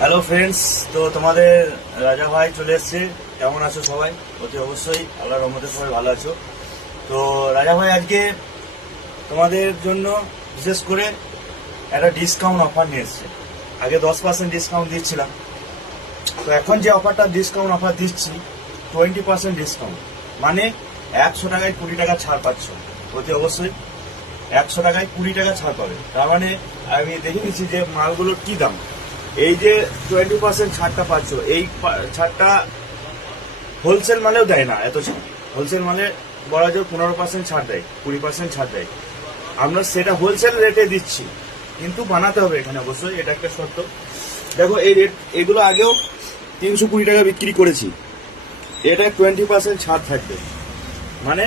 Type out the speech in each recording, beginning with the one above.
Hello friends, তো তোমাদের রাজা ভাই চলে এসছে। কেমন আছো সবাই? অতি অবশ্যই আল্লাহর রহমতে সবাই ভালো আছো। তো রাজা ভাই আজকে তোমাদের জন্য বিশেষ করে একটা ডিসকাউন্ট অফার নিয়ে এসছে। আগে 10% ডিসকাউন্ট দিচ্ছিলাম, তো এখন যে অফারটা ডিসকাউন্ট অফার দিচ্ছি 20% ডিসকাউন্ট, মানে 100 টাকায় 20 টাকা ছাড় পাচ্ছ। অতি অবশ্যই 100 টাকায় 20 টাকা ছাড় পাবে। তার মানে আমি দেখে নিচ্ছি যে মালগুলোর কি দাম। এই যে 20% ছাড়টা পাচ্ছ, এই ছাড়টা হোলসেল মালেও দেয় না এত ছাড়। হোলসেল মালে বলা যায় 15% ছাড় দেয়, 20% ছাড় দেয়। আমরা সেটা হোলসেল রেটে দিচ্ছি, কিন্তু বানাতে হবে এখানে অবশ্যই, এটা একটা শর্ত। দেখো এই রেট, এগুলো আগেও 320 টাকা বিক্রি করেছি। এটা 20% ছাড় থাকবে, মানে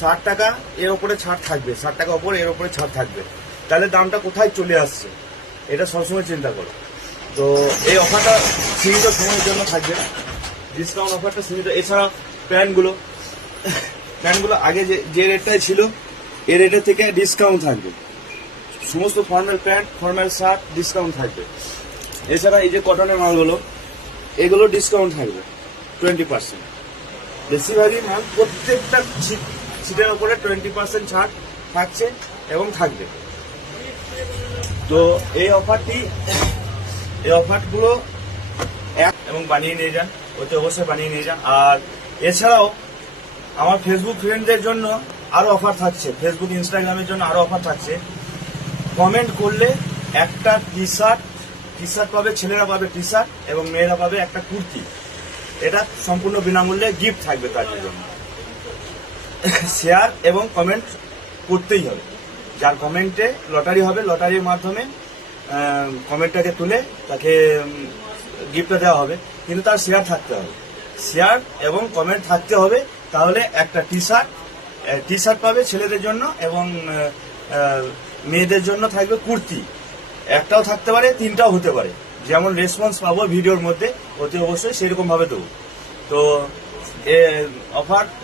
60 টাকা এর ওপরে ছাড় থাকবে, 60 টাকা ওপরে এর ওপরে ছাড় থাকবে। তাহলে দামটা কোথায় চলে আসছে এটা সবসময় চিন্তা করো। তো এই অফারটা সীমিত সময়ের জন্য থাকবে, ডিসকাউন্ট অফারটা সীমিত। এছাড়া প্যান্টগুলো আগে যে রেটটাই ছিল এই রেটের থেকে ডিসকাউন্ট থাকবে। সমস্ত formal pant, formal shirt discount থাকবে। এছাড়া এই যে কটনের মালগুলো, এগুলো ডিসকাউন্ট থাকবে 20%। বেশিরভাগই মাল প্রত্যেকটা ছিটের উপরে 20% ছাড় থাকছে এবং থাকবে। তো এই অফারগুলো এবং বানিয়ে নিয়ে যান, ওতে অবশ্যই বানিয়ে নিয়ে যান। আর এছাড়াও আমার ফেসবুক ফ্রেন্ডদের জন্য আরো অফার থাকছে, ফেসবুক ইনস্টাগ্রামের জন্য আরো অফার থাকছে। কমেন্ট করলে একটা টি শার্ট পাবে, ছেলেরা পাবে টি শার্ট এবং মেয়েরা পাবে একটা কুর্তি। এটা সম্পূর্ণ বিনামূল্যে গিফট থাকবে তাদের জন্য। শেয়ার এবং কমেন্ট করতেই হবে। যার কমেন্টে লটারি হবে, লটারির মাধ্যমে কমেন্টটাকে তুলে তাকে গিফটটা দেওয়া হবে, কিন্তু তার শেয়ার থাকতে হবে। শেয়ার এবং কমেন্ট থাকতে হবে, তাহলে একটা টি শার্ট পাবে ছেলেদের জন্য এবং মেয়েদের জন্য থাকবে কুর্তি। একটাও থাকতে পারে, তিনটাও হতে পারে, যেমন রেসপন্স পাবো ভিডিওর মধ্যে অতি অবশ্যই সেরকম ভাবে দেবো। তো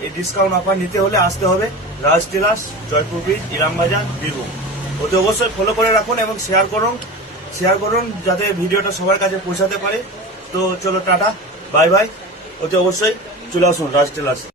এই ডিসকাউন্ট অফার নিতে হলে আসতে হবে রাজ টেলার্স, জয়পুর ব্রিজ, ইলামবাজার, বীরভূম। অতি অবশ্যই ফলো করে রাখুন এবং শেয়ার করুন যাতে ভিডিওটা সবার কাছে পৌঁছাতে পারে। তো চলো টাটা, বাই বাই। অতি অবশ্যই চলে আসুন রাজ টেলার্স।